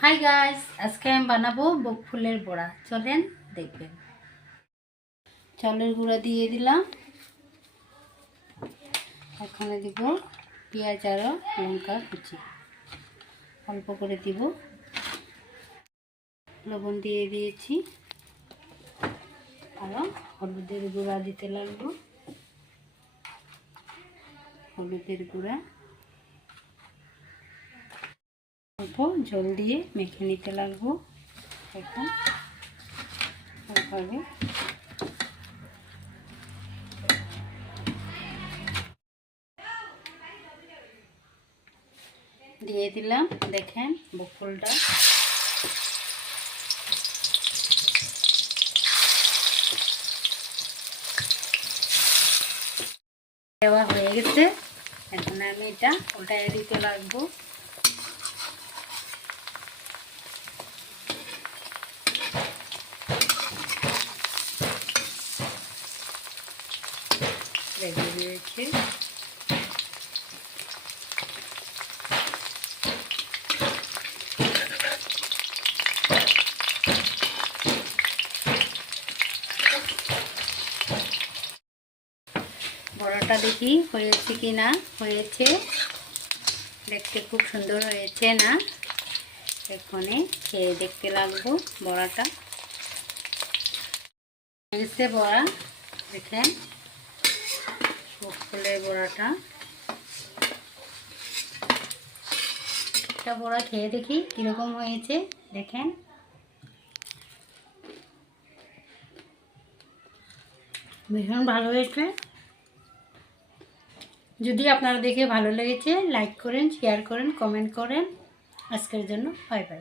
Hi guys, আজকে আমি বানাবো বক ফুলের বড়া। চলেন দেখবেন। চালের গুঁড়া দিয়ে দিলাম, এখানে দিব পেঁয়াজ আর লঙ্কা কুচি, অল্প করে দিব, লবণ দিয়ে দিয়েছি, আরও হলুদের গুঁড়া দিতে লাগবো, হলুদের গুঁড়া অল্প জল দিয়ে মেখে নিতে লাগবো। এখন এইভাবে দিয়ে দিলাম। দেখেন বকুলটা দেওয়া হয়ে গেছে। এখন আমি এটা উল্টায় দিতে লাগবো। রেডি হয়েছে। বড়াটা দেখি হয়েছে কি না। হয়েছে, দেখতে খুব সুন্দর হয়েছে না। এখানে খেয়ে দেখতে লাগবো বড়াটা। হয়েছে বড়া, দেখেন ফুলের বড়াটা। একটা বড়া খেয়ে দেখি কীরকম হয়েছে। দেখেন ভীষণ ভালো হয়েছে। যদি আপনারা দেখে ভালো লেগেছে, লাইক করেন, শেয়ার করেন, কমেন্ট করেন। আজকের জন্য বাই বাই।